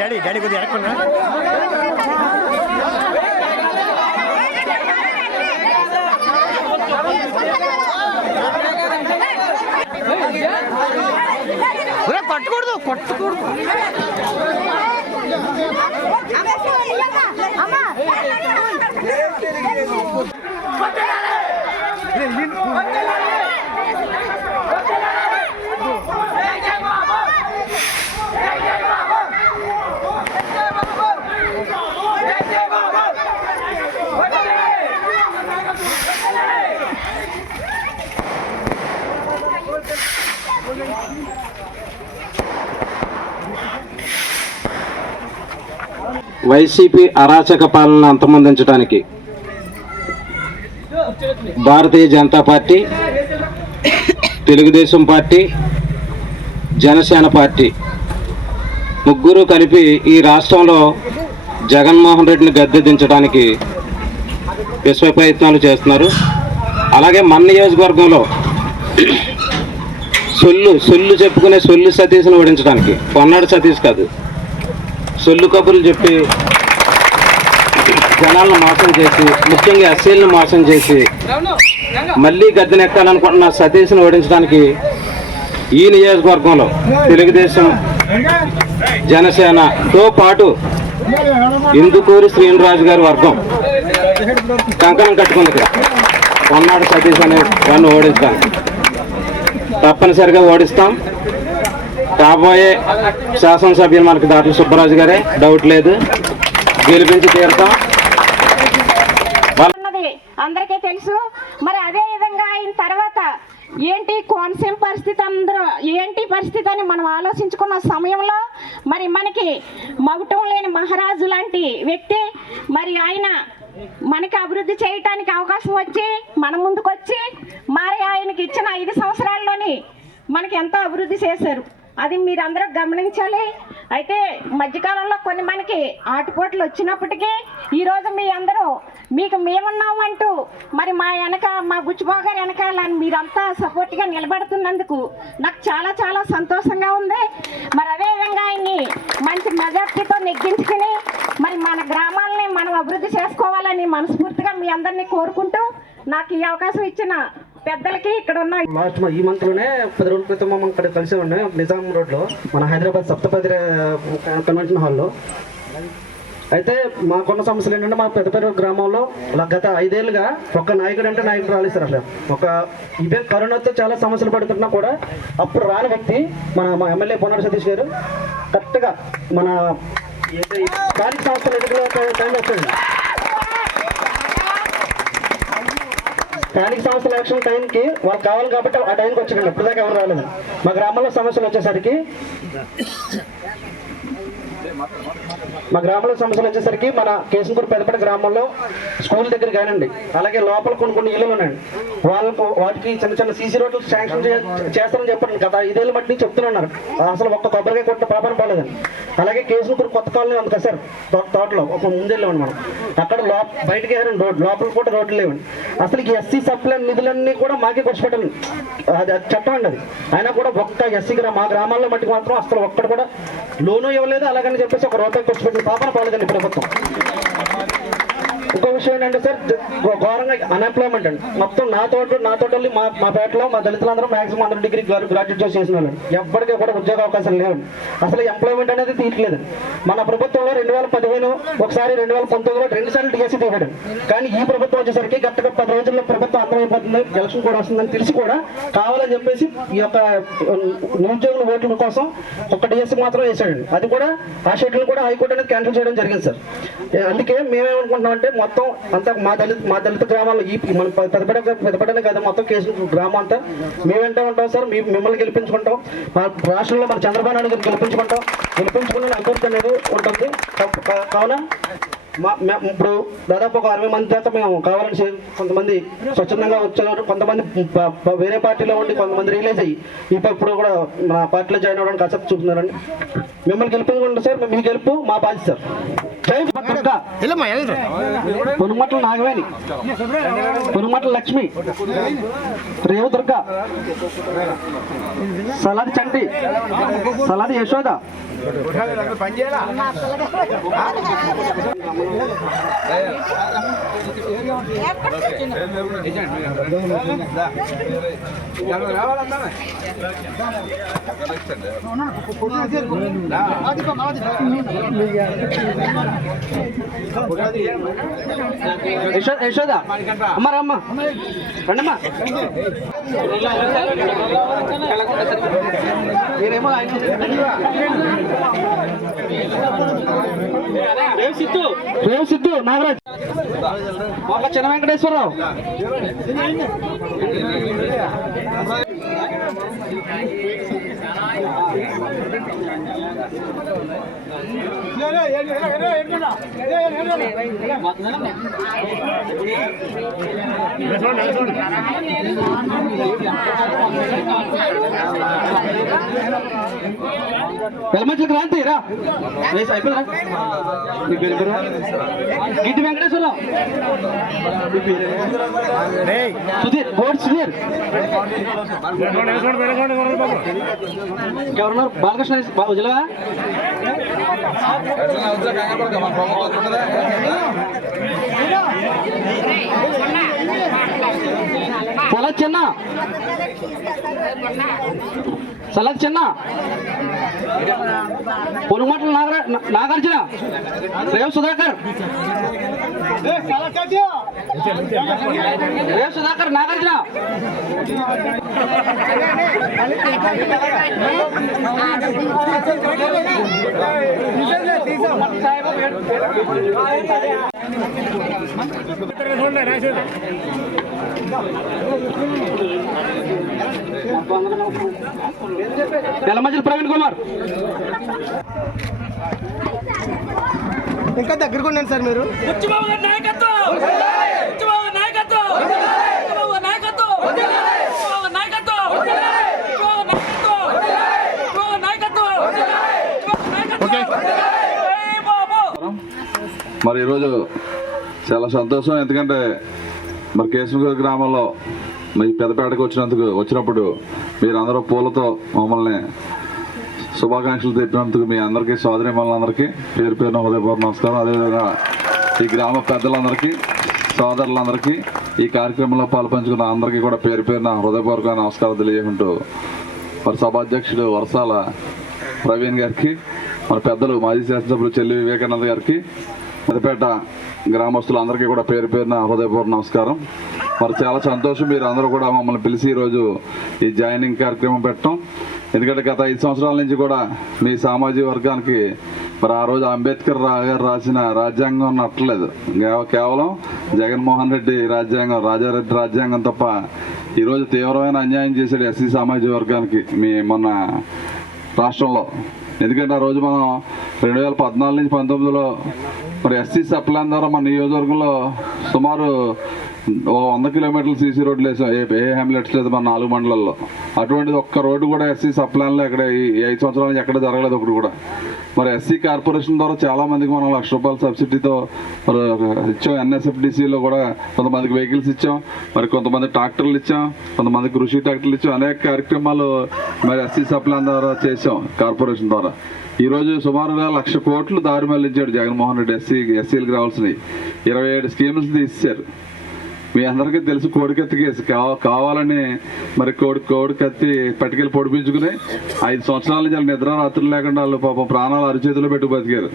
Daddy daddy కొద్దిగా ఎడక్కున్నా కొట్టకూడదు కొట్టకూడదు. వైసీపీ అరాచక పాలన అంతమొందించడానికి Bharatiya Janata party Telugudesam party Janasena party ముగ్గురు కలిపి ఈ రాష్ట్రంలో జగన్మోహన్ రెడ్డిని గద్దె దించడానికి విశ్వ ప్రయత్నాలు చేస్తున్నారు. అలాగే మన నియోజకవర్గంలో సొల్లు సొల్లు చెప్పుకునే సొల్లు సతీష్ను ఓడించడానికి కొన్నాడు సతీష్ కాదు. సొల్లు కబుర్లు చెప్పి జనాలను మోసం చేసి ముఖ్యంగా ఎస్సీలను మోసం చేసి మళ్ళీ గద్దెనెక్కాలనుకుంటున్న సతీష్ను ఓడించడానికి ఈ నియోజకవర్గంలో తెలుగుదేశం జనసేనతో పాటు ఇందుకూరి శ్రీనిరాజు గారి వర్గం కంకణం కట్టుకుంది ఇక్కడ. కొన్నాడు సతీష్ అనే దాన్ని ఓడిస్తాం తప్పనిసరిగా ఓడిస్తాం. కాబోయే శాసనసభ్యులు మనకి దాటి సుబ్బరాజు గారే. డౌట్ లేదు. గెలిపించి తీరుతాం. అందరికీ తెలుసు. మరి అదే విధంగా అయిన తర్వాత ఏంటి కోనసీమ పరిస్థితి అందరూ ఏంటి పరిస్థితి అని మనం ఆలోచించుకున్న సమయంలో మరి మనకి మగుటం లేని మహారాజు లాంటి వ్యక్తి మరి ఆయన మనకి అభివృద్ధి చేయటానికి అవకాశం వచ్చి మన ముందుకు వచ్చి మరి ఆయనకి ఇచ్చిన ఐదు సంవత్సరాల్లోని మనకి ఎంతో అభివృద్ధి చేశారు. అది మీరందరూ గమనించాలి. అయితే మధ్యకాలంలో కొన్ని మనకి ఆటుపోట్లు వచ్చినప్పటికీ ఈరోజు మీ అందరూ మీకు మేమున్నామంటూ మరి మా వెనక మా బుచ్చిబాబు గారి వెనకాల మీరంతా సపోర్ట్గా నిలబడుతున్నందుకు నాకు చాలా చాలా సంతోషంగా ఉంది. మరి అదేవిధంగా ఆయన్ని మంచి మెజార్టీతో నెగ్గించుకుని మరి మన గ్రామాలని మనం అభివృద్ధి చేసుకోవాలని మనస్ఫూర్తిగా మీ అందరినీ కోరుకుంటూ నాకు ఈ అవకాశం ఇచ్చిన పెద్దలకి ఇక్కడ ఉన్న లాస్ట్ ఈ మంత్లోనే పది రోజుల క్రితం మనం ఇక్కడ కలిసి ఉండే నిజాం రోడ్లో మన హైదరాబాద్ సప్తపది కన్వెన్షన్ హాల్లో అయితే మాకున్న సమస్యలు ఏంటంటే మా పెద్ద గ్రామంలో గత ఐదేళ్ళుగా ఒక నాయకుడు అంటే నాయకుడు రాలేదు సార్ అసలు. ఒక ఇవే కరోనాతో చాలా సమస్యలు పడుతున్నా కూడా అప్పుడు రాని వ్యక్తి మన మా ఎమ్మెల్యే పొన్నాడు సతీష్ గారు కరెక్ట్గా మన స్థానిక సంస్థల ఎన్నికల టైం వస్తుంది స్థానిక సమస్యలు ఎలక్షన్ టైంకి వాళ్ళకి కావాలి కాబట్టి ఆ టైంకి వచ్చారండి ఇప్పుడు దాకా ఎవరు రాలేదు. మా గ్రామంలో సమస్యలు వచ్చేసరికి మా గ్రామంలో సమస్యలు వచ్చేసరికి మన కేసుపూర్ పెద్దపేట గ్రామంలో స్కూల్ దగ్గర కానివ్వండి అలాగే లోపల కొన్ని కొన్ని ఇళ్ళు ఉన్నాయండి. వాళ్ళకు వాటికి చిన్న చిన్న సీసీ రోడ్లు శాంక్షన్ చేస్తారని చెప్పండి గత ఐదేళ్ళ మట్టి చెప్తున్నారు అసలు ఒక్క కొబ్బరికాయ కొట్ట పాపన పోలేదండి అలాగే కేశంపూర్ కొత్త కాలనీ ఉంది కదా సార్ తోటలో ఒక ముందెళ్ళామండి మనం. అక్కడ లో బయటకి వేరండి రోడ్ లోపల కూడా రోడ్లు లేవండి. అసలు ఈ ఎస్సీ సప్లై నిధులన్నీ కూడా మాకే ఖర్చుపెట్టండి అది చట్టం అండి అది. అయినా కూడా ఒక్క ఎస్సీ మా గ్రామాల్లో మట్టికి మాత్రం అసలు ఒక్కడు కూడా లోను ఇవ్వలేదు. అలాగని చెప్పేసి ఒక రూపాయి ఖర్చు పాపన పోలేదండి ప్రభుత్వం. ఇంకో విషయం ఏంటంటే సార్ ఘోరంగా అన్ఎంప్లాయ్మెంట్ అండి. మొత్తం నా తోట నా తోటల్ని మా మా పేటలో మా దళితులందరూ మాక్సిమం అందరూ డిగ్రీ గ్రాడ్యుయేట్ చేసిన వాళ్ళు ఎప్పటికీ కూడా ఉద్యోగ అవకాశాలు లేవండి. అసలు ఎంప్లాయ్మెంట్ అనేది తీయట్లేదు. మన ప్రభుత్వంలో రెండు వేల పదిహేను ఒకసారి రెండు వేల పంతొమ్మిదిలో రెండు సార్లు డిఎస్సీ తీయడం కానీ ఈ ప్రభుత్వం వచ్చేసరికి గట్టగా పది రోజుల్లో ప్రభుత్వం అర్థమైపోతుంది ఎలక్షన్ కూడా వస్తుందని తెలిసి కూడా కావాలని చెప్పేసి ఈ యొక్క నిరుద్యోగుల ఓట్ల కోసం ఒక డిఎస్సీ మాత్రం వేసాడండి అది కూడా ఆ షెడ్యూల్ కూడా హైకోర్టు అనేది క్యాన్సిల్ చేయడం జరిగింది సార్. అందుకే మేమేమనుకుంటున్నాం అంటే మొత్తం అంతా మా దళిత మా దళిత గ్రామాల్లో ఈ మన పెద్దపడ పెద్దపడనే కదా మొత్తం కేసు గ్రామం అంతా. మేమంటే ఉంటాం సార్ మీ మిమ్మల్ని గెలిపించుకుంటాం. మా రాష్ట్రంలో మన చంద్రబాబు నాయుడు గారు గెలిపించుకుంటాం. గెలిపించుకున్న అభ్యర్థి అనేది ఉంటుంది. కావున ఇప్పుడు దాదాపు ఒక అరవై మంది దాకా మేము కావాలని చే- కొంతమంది స్వచ్ఛందంగా వచ్చారు కొంతమంది వేరే పార్టీలో ఉండి కొంతమంది రిలీజ్ అయ్యి ఇప్పుడు ఇప్పుడు కూడా మన పార్టీలో జాయిన్ అవ్వడానికి ఆసక్తి చూపుతున్నారండి. మిమ్మల్ని గెలుపుకోండి సార్ మీ గెలుపు మా బాధ్యత సార్. పొనుమట్ల నాగవేణి. పొనుమట్ల లక్ష్మి. రేవు దుర్గా. సలాది చంటి. సలాది యశోద. É. యశోద అమ్మ రమ్మ. రండమ్మా. మీరేమో ఆయన సిద్ధు నాగరాజ్. ఒక చిన్న వెంకటేశ్వరరావు. వెలమంచి క్రాంతి రా. వేసి అయిపోయిందా నీ వెంకటేశ్వరరావు. నీ సుధీర్ గోడ్ సుధీర్. ఎవరున్నారు? బాలకృష్ణ బాబు వదిలేవా? చాలా చిన్న. చాలా చిన్న. పొనుమట్ల నాగర నాగార్జున. రేవ్ సుధాకర్. రేవ్ సుధాకర్ నాగార్జున. ప్రవీణ్ కుమార్. ఇంకా దగ్గరకు ఉన్నాను సార్ మీరు. నాయకత్వం! నాయకత్వం ఉచ్చిబాబు గారి నాయకత్వం ఉచ్చిబాబు గారి నాయకత్వం ఉచ్చిబాబు గారి నాయకత్వం ఉచ్చిబాబు గారి నాయకత్వం ఉచ్చిబాబు గారి నాయకత్వం జై బాబు మరి ఈరోజు చాలా సంతోషం. ఎందుకంటే మరి కేశవగిరి గ్రామంలో మీ పెద్దపేటకు వచ్చినందుకు వచ్చినప్పుడు మీరందరూ పూలతో మమ్మల్ని శుభాకాంక్షలు తెప్పినందుకు మీ అందరికీ సోదరి మనందరికీ పేరు పేరున హృదయపూర్వ నమస్కారం. అదేవిధంగా ఈ గ్రామ పెద్దలందరికీ సోదరులందరికీ ఈ కార్యక్రమంలో పాల్పంచుకున్న అందరికీ కూడా పేరు పేరున హృదయపూర్వక నమస్కారం తెలియజేసుకుంటూ మరి సభాధ్యక్షుడు వరసాల ప్రవీణ్ గారికి మన పెద్దలు మాజీ శాసనసభ్యులు చెల్లి వివేకానంద గారికి పెద్దపేట గ్రామస్తులందరికీ కూడా పేరు పేరున హృదయపూర్వ నమస్కారం. మరి చాలా సంతోషం మీరు అందరూ కూడా మమ్మల్ని పిలిచి ఈరోజు ఈ జాయినింగ్ కార్యక్రమం పెట్టడం. ఎందుకంటే గత ఐదు సంవత్సరాల నుంచి కూడా మీ సామాజిక వర్గానికి మరి ఆ రోజు అంబేద్కర్ గారు రాసిన రాజ్యాంగం నట్టలేదు కేవలం జగన్మోహన్ రెడ్డి రాజ్యాంగం రాజారెడ్డి రాజ్యాంగం తప్ప ఈరోజు తీవ్రమైన అన్యాయం చేశాడు ఎస్సీ సామాజిక వర్గానికి మీ మొన్న రాష్ట్రంలో. ఎందుకంటే ఆ రోజు మనం రెండు వేల పద్నాలుగు నుంచి పంతొమ్మిదిలో మరి ఎస్సీ సప్లాన్ ద్వారా మన నియోజకవర్గంలో సుమారు ఓ వంద కిలోమీటర్లు సీసీ రోడ్లు వేసాం. ఏ ఏ హ్యామ్లెట్స్ లేదు మన నాలుగు మండలాల్లో. అటువంటిది ఒక్క రోడ్డు కూడా ఎస్సీ సప్లాన్లో ఎక్కడ ఈ ఐదు సంవత్సరాల నుంచి ఎక్కడ జరగలేదు ఒకటి కూడా. మరి ఎస్సీ కార్పొరేషన్ ద్వారా చాలా మందికి మనం లక్ష రూపాయల సబ్సిడీతో మరి ఇచ్చాం. ఎన్ఎస్ఎఫ్డిసిలో కూడా కొంతమందికి వెహికల్స్ ఇచ్చాం. మరి కొంతమంది ట్రాక్టర్లు ఇచ్చాం. కొంతమంది కృషి ట్రాక్టర్లు ఇచ్చాం. అనేక కార్యక్రమాలు మరి ఎస్సీ సప్లాన్ ద్వారా చేసాం కార్పొరేషన్ ద్వారా. ఈరోజు సుమారుగా లక్ష కోట్లు దారి మళ్ళించాడు జగన్మోహన్ రెడ్డి ఎస్సీ ఎస్సీలకు రావాల్సినవి. ఇరవై ఏడు స్కీమ్స్ తీసేశారు. మీ అందరికీ తెలుసు కోడికత్తి కేసు. కావ- కావాలని మరి కోడి కోడికత్తి పట్టుకెళ్ళి పొడిపించుకుని ఐదు సంవత్సరాల నుంచి నిద్ర రాత్రులు లేకుండా వాళ్ళు పాపం ప్రాణాలు అరిచేతిలో పెట్టి బతికారు.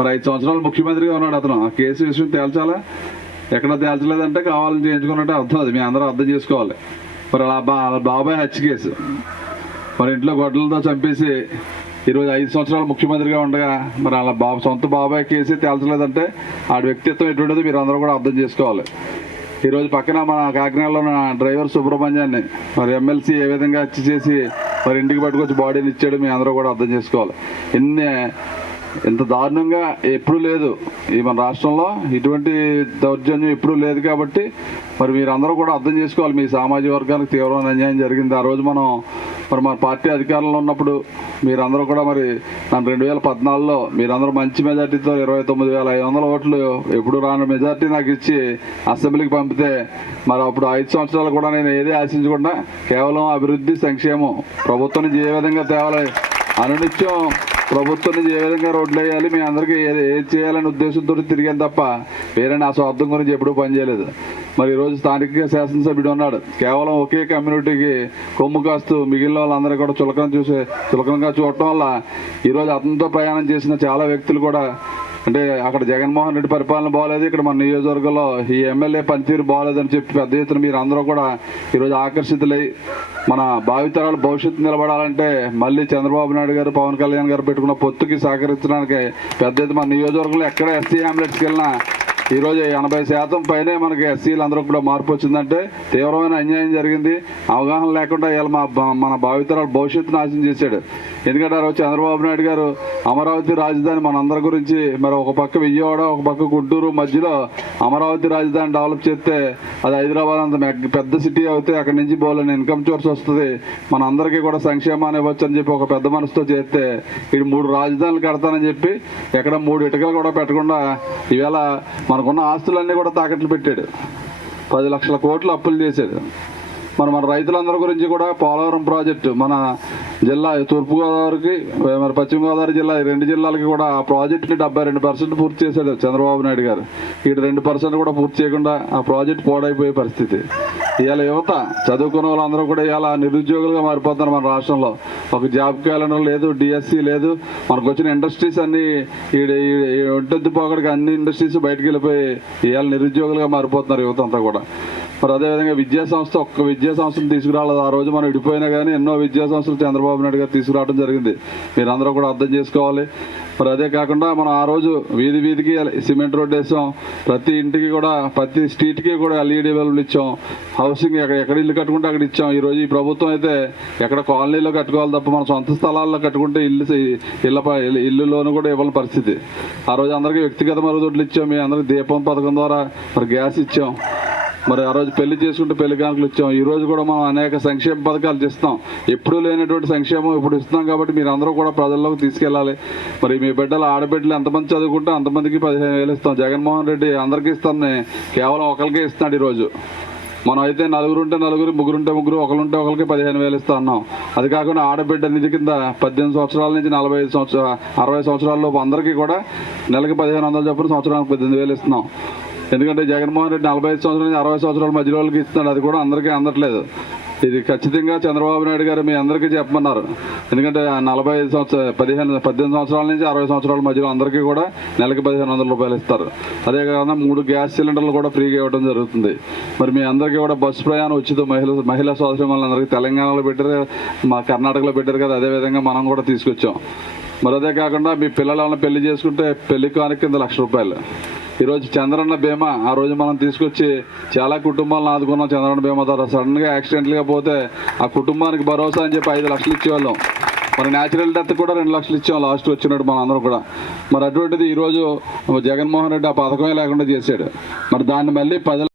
మరి ఐదు సంవత్సరాలు ముఖ్యమంత్రిగా ఉన్నాడు అతను. ఆ కేసు విషయం తేల్చాలా? ఎక్కడ తేల్చలేదంటే కావాలని చేయించుకున్నట్టే అర్థం అది. మీ అందరూ అర్థం చేసుకోవాలి. మరి అలా బా వాళ్ళ బాబాయ్ హత్య కేసు. మరి ఇంట్లో గొడ్డలతో చంపేసి ఈరోజు ఐదు సంవత్సరాలు ముఖ్యమంత్రిగా ఉండగా మరి అలా బాబు సొంత బాబాయ్ కేసీ తేల్చలేదంటే ఆడి వ్యక్తిత్వం ఎటువంటిదో మీరు అందరూ కూడా అర్థం చేసుకోవాలి. ఈరోజు పక్కన మన కాకినాడలో ఉన్న డ్రైవర్ సుబ్రహ్మణ్యాన్ని మరి ఎమ్మెల్సీ ఏ విధంగా హత్య చేసి మరి ఇంటికి పట్టుకొచ్చి బాడీని ఇచ్చాడు మీ అందరూ కూడా అర్థం చేసుకోవాలి. ఇన్ని ఇంత దారుణంగా ఎప్పుడూ లేదు. ఈ మన రాష్ట్రంలో ఇటువంటి దౌర్జన్యం ఎప్పుడూ లేదు కాబట్టి మరి మీరందరూ కూడా అర్థం చేసుకోవాలి. మీ సామాజిక వర్గానికి తీవ్రమైన అన్యాయం జరిగింది. ఆ రోజు మనం మరి మన పార్టీ అధికారంలో ఉన్నప్పుడు మీరందరూ కూడా మరి నన్ను రెండు వేల పద్నాలుగులో మీరందరూ మంచి మెజార్టీతో ఇరవై తొమ్మిది వేల ఐదు వందల ఓట్లు ఎప్పుడు రాని మెజార్టీ నాకు ఇచ్చి అసెంబ్లీకి పంపితే మరి అప్పుడు ఐదు సంవత్సరాలు కూడా నేను ఏది ఆశించకుండా కేవలం అభివృద్ధి సంక్షేమం ప్రభుత్వం నుంచి ఏ విధంగా తేవాలి? అనునిత్యం ప్రభుత్వం నుంచి ఏ విధంగా రోడ్లు వేయాలి మీ అందరికీ ఏది ఏది చేయాలనే ఉద్దేశంతో తిరిగాను తప్ప వేరే నా స్వార్థం గురించి ఎప్పుడూ పనిచేయలేదు మరి ఈరోజు స్థానిక శాసనసభ్యుడు ఉన్నాడు. కేవలం ఒకే కమ్యూనిటీకి కొమ్ము కాస్తూ మిగిలిన వాళ్ళందరూ కూడా చులకన చూసే చులకనగా చూడటం వల్ల ఈరోజు అతనితో ప్రయాణం చేసిన చాలా వ్యక్తులు కూడా అంటే అక్కడ జగన్మోహన్ రెడ్డి పరిపాలన బాగలేదు. ఇక్కడ మన నియోజకవర్గంలో ఈ ఎమ్మెల్యే పనితీరు బాగలేదని చెప్పి పెద్ద ఎత్తున మీరు అందరూ కూడా ఈరోజు ఆకర్షితులై మన భావితరాలు భవిష్యత్తు నిలబడాలంటే మళ్ళీ చంద్రబాబు నాయుడు గారు పవన్ కళ్యాణ్ గారు పెట్టుకున్న పొత్తుకి సహకరించడానికి పెద్ద ఎత్తున మన నియోజకవర్గంలో ఎక్కడ ఎస్సీ హ్యామ్లెట్స్కి వెళ్ళినా ఈరోజు ఎనభై శాతం పైనే మనకి ఎస్సీలు అందరూ కూడా మార్పు వచ్చిందంటే తీవ్రమైన అన్యాయం జరిగింది. అవగాహన లేకుండా ఇలా మా మన భావితరాలు భవిష్యత్తు నాశనం చేశాడు. ఎందుకంటే ఆ రోజు చంద్రబాబు నాయుడు గారు అమరావతి రాజధాని మనందరి గురించి మరి ఒక పక్క విజయవాడ ఒక పక్క గుంటూరు మధ్యలో అమరావతి రాజధాని డెవలప్ చేస్తే అది హైదరాబాద్ అంత పెద్ద సిటీ అవుతే అక్కడి నుంచి బోలని ఇన్కమ్ సోర్స్ వస్తుంది. మన అందరికీ కూడా సంక్షేమాన్ని ఇవ్వచ్చు అని చెప్పి ఒక పెద్ద మనసుతో చేస్తే ఇది మూడు రాజధానులు కడతానని చెప్పి ఎక్కడ మూడు ఇటుకలు కూడా పెట్టకుండా ఈవేళ మనకున్న ఆస్తులన్నీ కూడా తాకట్లు పెట్టాడు. పది లక్షల కోట్లు అప్పులు చేశాడు. మరి మన రైతులందరి గురించి కూడా పోలవరం ప్రాజెక్టు మన జిల్లా తూర్పుగోదావరికి మరి పశ్చిమ గోదావరి జిల్లా రెండు జిల్లాలకి కూడా ఆ ప్రాజెక్టుని డెబ్బై రెండు పర్సెంట్ పూర్తి చేశాడు చంద్రబాబు నాయుడు గారు. ఇటు రెండు పర్సెంట్ కూడా పూర్తి చేయకుండా ఆ ప్రాజెక్ట్ పోడైపోయే పరిస్థితి. ఇవాళ యువత చదువుకున్న వాళ్ళందరూ కూడా ఇవాళ నిరుద్యోగులుగా మారిపోతున్నారు మన రాష్ట్రంలో. ఒక జాబ్ క్యాలెండర్ లేదు డిఎస్సి లేదు. మనకు వచ్చిన ఇండస్ట్రీస్ అన్ని ఒంటెద్దు పోకడికి అన్ని ఇండస్ట్రీస్ బయటకు వెళ్ళిపోయి ఇవాళ నిరుద్యోగులుగా మారిపోతున్నారు యువత అంతా కూడా. మరి అదేవిధంగా విద్యా సంస్థ ఒక్క విద్యా సంస్థను తీసుకురాలేదు. ఆ రోజు మనం విడిపోయినా కానీ ఎన్నో విద్యా సంస్థలు చంద్రబాబు నాయుడు గారు తీసుకురావడం జరిగింది. మీరందరూ కూడా అర్థం చేసుకోవాలి. మరి అదే కాకుండా మనం ఆ రోజు వీధి వీధికి సిమెంట్ రోడ్ వేసాం. ప్రతి ఇంటికి కూడా ప్రతి స్ట్రీట్కి కూడా ఎల్ఈడి బల్బులు ఇచ్చాం. హౌసింగ్ ఎక్కడ ఎక్కడ ఇల్లు కట్టుకుంటే అక్కడ ఇచ్చాం. ఈరోజు ఈ ప్రభుత్వం అయితే ఎక్కడ కాలనీలో కట్టుకోవాలి తప్ప మన సొంత స్థలాల్లో కట్టుకుంటే ఇల్లు ఇళ్ళ ఇల్లు- ఇల్లులోనూ కూడా ఇవ్వని పరిస్థితి. ఆ రోజు అందరికీ వ్యక్తిగత మరుగుదొడ్లు ఇచ్చాం. మీ అందరికీ దీపం పథకం ద్వారా మరి గ్యాస్ ఇచ్చాం. మరి ఆ రోజు పెళ్ళి చేసుకుంటే పెళ్ళి కానుకలు ఇచ్చాం. ఈ రోజు కూడా మనం అనేక సంక్షేమ పథకాలు ఇస్తాం ఎప్పుడూ లేనటువంటి సంక్షేమం ఇప్పుడు ఇస్తున్నాం కాబట్టి మీరు అందరూ కూడా ప్రజల్లోకి తీసుకెళ్ళాలి. మరి మీ బిడ్డలు ఆడబిడ్డలు ఎంతమంది చదువుకుంటే అంతమందికి పదిహేను వేలు ఇస్తాం. జగన్మోహన్ రెడ్డి అందరికీ ఇస్తాను కేవలం ఒకరికే ఇస్తున్నాడు ఈరోజు మనం అయితే నలుగురు ఉంటే నలుగురు ముగ్గురు ఉంటే ముగ్గురు ఒకరుంటే ఒకరికి పదిహేను వేలు ఇస్తా అన్నాం. అది కాకుండా ఆడబిడ్డ నిధి కింద పద్దెనిమిది సంవత్సరాల నుంచి నలభై ఐదు సంవత్సరాల అరవై సంవత్సరాల లోపు అందరికీ కూడా నెలకి పదిహేను వందల చొప్పున సంవత్సరానికి పద్దెనిమిది వేలు ఇస్తున్నాం. ఎందుకంటే జగన్మోహన్ రెడ్డి నలభై ఐదు సంవత్సరాల నుంచి అరవై సంవత్సరాల మధ్యలో వాళ్ళకి ఇస్తున్నాడు. అది కూడా అందరికీ అందట్లేదు. ఇది ఖచ్చితంగా చంద్రబాబు నాయుడు గారు మీ అందరికీ చెప్పమన్నారు. ఎందుకంటే నలభై ఐదు సంవత్సరాలు పదిహేను పద్దెనిమిది సంవత్సరాల నుంచి అరవై సంవత్సరాల మధ్యలో అందరికీ కూడా నెలకి పదిహేను వందల రూపాయలు ఇస్తారు. అదే కాకుండా మూడు గ్యాస్ సిలిండర్లు కూడా ఫ్రీగా ఇవ్వడం జరుగుతుంది. మరి మీ అందరికీ కూడా బస్సు ప్రయాణం ఉచితం మహిళ మహిళా సోదరి తెలంగాణలో పెట్టారు. మా కర్ణాటకలో పెట్టారు కదా అదేవిధంగా మనం కూడా తీసుకొచ్చాం. మరి అదే కాకుండా మీ పిల్లలను పెళ్ళి చేసుకుంటే పెళ్ళి కానుక కింద లక్ష రూపాయలు. ఈరోజు చంద్రన్న బీమా ఆ రోజు మనం తీసుకొచ్చి చాలా కుటుంబాలను ఆదుకున్నాం చంద్రన్న బీమా ద్వారా. సడన్గా యాక్సిడెంట్గా పోతే ఆ కుటుంబానికి భరోసా అని చెప్పి ఐదు లక్షలు ఇచ్చేవాళ్ళం. మరి న్యాచురల్ డెత్ కూడా రెండు లక్షలు ఇచ్చాం లాస్ట్ వచ్చినట్టు మన అందరం కూడా. మరి అటువంటిది ఈరోజు జగన్మోహన్ రెడ్డి ఆ పథకమే లేకుండా చేశాడు. మరి దాన్ని మళ్ళీ పది